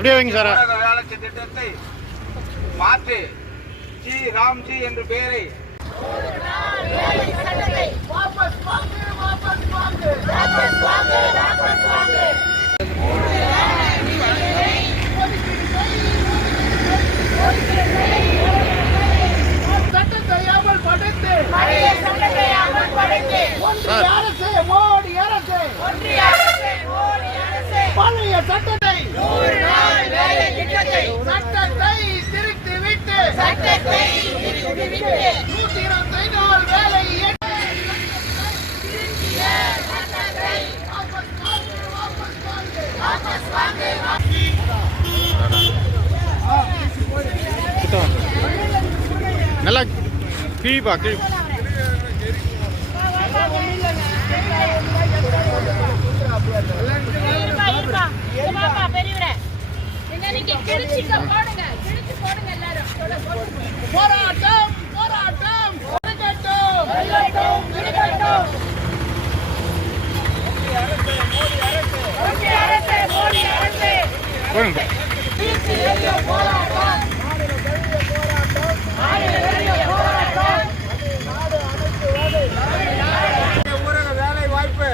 அப்படியே வைங்க சார். வேலை திட்டத்தை மாற்றி ஜி ராம்ஜி என்ற பெயரை மோடி அரசு பழைய சட்டத்தை சட்டத்தை திருத்தி விட்டு 125 நாள் வேலை நல்லா கிழிப்பா கிழி. போராட்டம் போராட்டம் போடுங்க. ஊரக வேலை வாய்ப்பு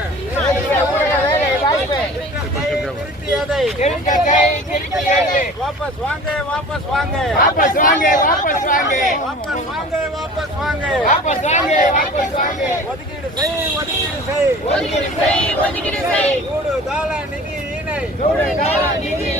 வாபஸ் வாங்க வாபஸ் வாங்க வாபஸ் வாங்க வாபஸ் வாங்க வாபஸ் வாங்க வாபஸ் வாங்க வாபஸ் வாங்க வாபஸ் வாங்க ஒதுக்கீடு செய் ஒதுக்கீடு செய் ஒதுக்கீடு செய் கூடுதல நிதி இணை நிதி